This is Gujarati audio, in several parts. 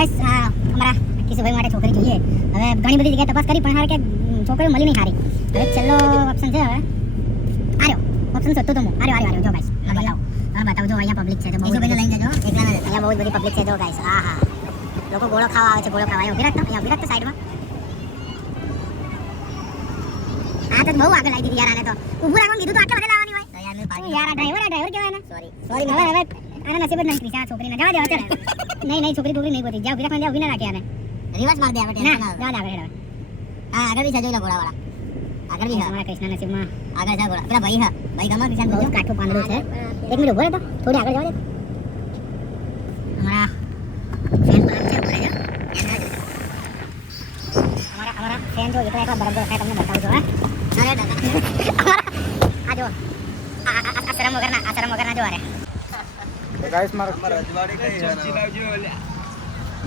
ગાઈસ અમારા કિશુભાઈ માટે છોકરી જોઈએ. હવે ઘણી બધી જગ્યાએ તપાસ કરી પણ હારે કે છોકરીઓ મળી નહીં સારી. હવે છેલ્લો ઓપ્શન છે હવે આર્યો ઓપ્શન શોધતો તો હું આર્યો જો ગાઈસ બતાવો જો અહીંયા પબ્લિક છે તો કિશુભાઈને લઈને જજો એકલા ના અહીંયા બહુ બધી પબ્લિક છે જો ગાઈસ હા લોકો ગોળો ખાવા આવે છે ગોળો ખાવા ઉભી રાખતો સાઈડમાં આ તો બહુ આગળ લાવી દીધી યાર આને તો ઊભું રાખવાનું કીધું તો આટલા બધે લાવવાની હોય યાર આ ડ્રાઈવર કહેવાય ને સોરી હવે આના નસીબ જ નહીં ક્રિશા છોકરીને જવા દે ચાલ નહીં છોકરી નહીં ગોતી જા ઉભી ના રાખી આને રિવર્સ માર દે હવે ટેન્શન ના જવા દે આગળ હા આગળ બી સજોઈ લો ઘોડાવાળા આગળ બી અમારા કૃષ્ણ નસીબમાં આગળ જા ઘોડા પેલા ભાઈ ગમા કિસાન બહુ કાઠું પાંદડું છે 1 મિનિટ ઉભો રહે તો થોડી આગળ જવા દે અમારા ફેન પર છે ઉભો રહેજો અમારા ફેન જો એકલા બરાબર થાય તમને બતાવું છું અરે આ જો આશ્રમ વગરના જો અરે ગાઈસ મારા રજવાડી કઈ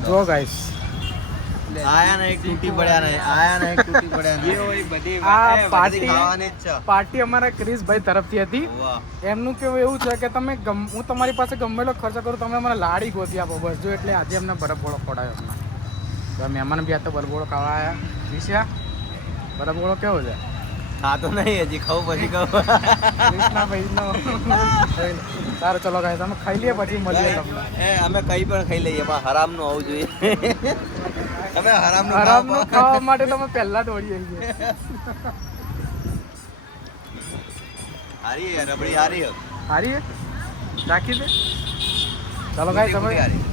જો ગાઈસ આયા ને એક તૂટી પડ્યા ને એ હોય બધી આ ખાવાની જ છે પાર્ટી અમારા ક્રિશભાઈ તરફથી હતી. એમનું કેવું એવું છે કે તમે હું તમારી પાસે ગમેલો ખર્ચો કરું તમે મને લાડી ગોતી આપો બસ જો એટલે આજે અમને બરફગોળો ખવડાવ્યો અમને તો મહેમાન બી આ તો બરફગોળો ખાવા આવ્યા વિશ્યા બરફગોળો કેવો છે ખાતો નહીં હજી ખાવું પછી ખાવું કૃષ્ણા ભાઈનો સારું ચલો ગાઈસ અમે ખાઈ લઈએ પછી મળીએ તમને અમે કઈ પણ ખાઈ લઈએ પણ હરામ નું હોવું જોઈએ અમે હરામ નું ખાવા માટે તમે પહેલા દોડી આવીએ હારી રબડી હારી રાખી દે ચાલો ગાઈસ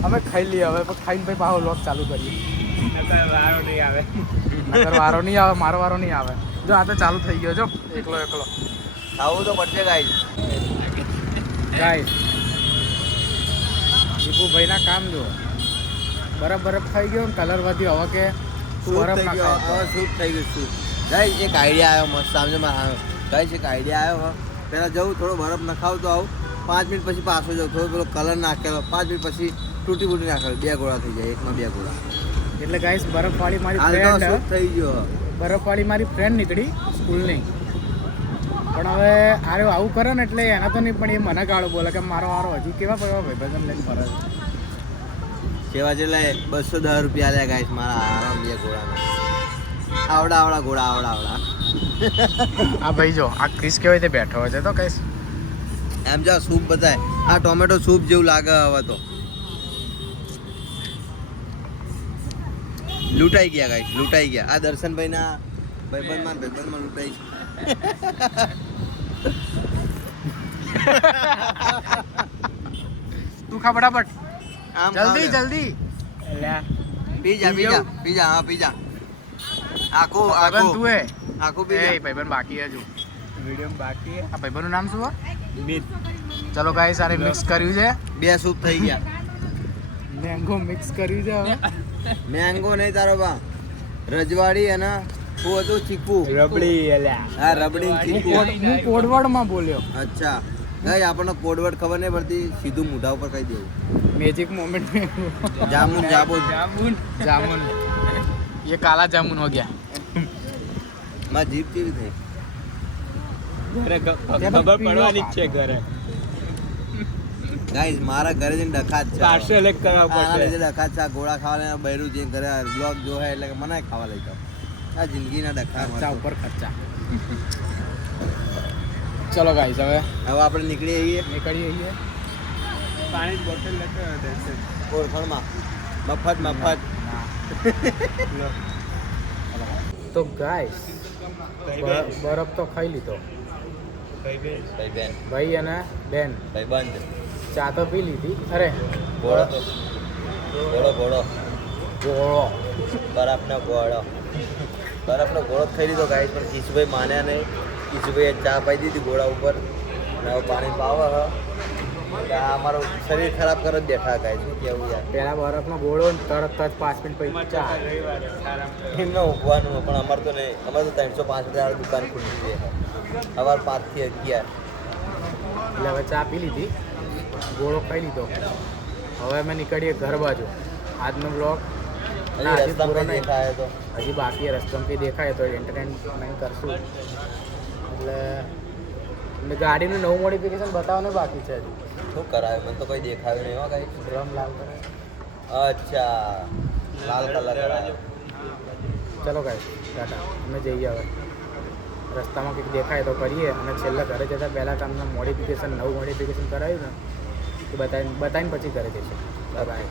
અમે ખાઈ લઈએ હવે ખાઈને ભાઈ પાછો વ્લોગ ચાલુ કરીએ નકર વારો નહીં આવે મારો વારો નહીં આવે જો આ તો ચાલુ થઈ ગયો જો એકલો ખાવું તો પડશે ગાઈસ દીપુભાઈના કામ જો બરફ થઈ ગયો ને કલર વધ્યો હવે કે બરફ ના ખાવ હવે સૂપ થઈ ગયું સૂપ ગાઈસ એક આઈડિયા આવ્યો મસ્ત સામે ગાઈસ એક આઈડિયા આવ્યો પહેલાં જવું થોડો બરફ નખાવતો આવું 5 મિનિટ પછી પાછો જાઉં થોડો પેલો કલર નાખેલો 5 મિનિટ પછી તૂટી નાખેલો 2 ગોળા થઈ જાય એકમાં 2 ગોળા એટલે ગાઈસ બરફવાળી મારી ફ્રેન્ડ થઈ ગયો બરફવાળી મારી ફ્રેન્ડ નીકળી સ્કૂલની પણ હવે આરે આવું કરે ને એટલે એના તો નહીં પણ એ મને ગાળો બોલે કે મારો વારો હજી કેવા ભાઈ લઈને ફરે કેવા છેલ્લે 210 રૂપિયા લ્યા ગાઈસ મારા આરામ 2 ગોળાના આવડા ગોળા આ ભાઈ જો આ ક્રિસ કેવી રીતે બેઠો હોય છે તો કઈશ એમ જો સૂપ બતાય આ ટોમેટો સૂપ જેવું લાગે હવે તો લૂંટાઈ ગયા આ દર્શનભાઈ ના ભાઈબંધમાં લૂંટાઈ તું ખા ફટાફટ આમ જલ્દી પીજા આખું તું હે આખું ભાઈબંધ બાકી હે જો વિડિયો બાકી હે આ ભાઈબંધનું નામ શું હે ચલો ગાઈસ સારે મિક્સ કર્યું છે 2 સૂપ થઈ ગયા મેંગો મિક્સ કર્યું છે હવે મેંગો નહીં તારો બા રજવાડી અને શું હતું ચીકુ રબડી એલા હા રબડી ચીકુ હું કોડવર્ડમાં બોલ્યો અચ્છા ગાઈસ આપણને કોડવર્ડ ખબર નહીં પડતી સીધું મોઢા ઉપર કહી દેવું મેજિક મોમેન્ટ જામુન ये काला जामुन हो गया માં જીભ કેવી થઈ खबर પડવાની જ છે ઘરે ગાઈસ મારા ઘરે જઈને ડખા જ છે પાર્સલ એક કરવા પડશે ડખા છે ગોળા ખાવાના બૈરું જઈને ઘરે બ્લોગ જો હે એટલે કે મને ખાવા લઈ જાવ આ જિંદગીના ડખા ખર્ચા ઉપર ખર્ચા ચલો ગાઈસ હવે આપણે નીકળીએ પાણી બોટલ લેતો ઓળખાણમાં મફત તો ગાઈસ બરફ તો ખાઈ લીધો ભાઈ અને બેન ભાઈબંધ ચા તો પી લીધી અરે ગોળો બરફનો ગોળો ખાઈ લીધો ગાઈસ પણ કિશુભાઈ માન્યા નહીં કિશુભાઈએ ચા પાઈ દીધી ગોળા ઉપર અને હવે પાણી પાવે અમારું શરીર ખરાબ કરે જ બેઠા ગાઈસ શું કેવું યાર પેલા બરફનો ગોળો તરત જ 5 મિનિટ પછી ચા એમને ઉભવાનું પણ અમારે તો નહીં અમારે તો 305 રૂપિયા દુકાન ખુલ્લી છે સવાર 5 થી 11 એટલે હવે ચા પી લીધી ગોળો ખાઈ લીધો હવે અમે નીકળીએ ઘર બાજુ આજનો બ્લોગ દેખાય તો હજી બાકી રસ્તામાંથી દેખાય તો એન્ટરટેનમેન્ટ કરશું એટલે ગાડીનું નવું મોડિફિકેશન બતાવવાનું બાકી છે હજી શું કરાવે મને તો કોઈ દેખાયું નહીં હો ગાઈસ ડ્રમ લાલ કરે અચ્છા લાલ કલર કરાયો. ચલો ગાઈસ ટાટા અમે જઈએ હવે રસ્તામાં કંઈક દેખાય તો કરીએ અને છેલ્લે ઘરે જતાં પહેલાં તમને મોડિફિકેશન નવું મોડિફિકેશન કરાવ્યું ને એ બતાવીને પછી ઘરે જઈશું બાય.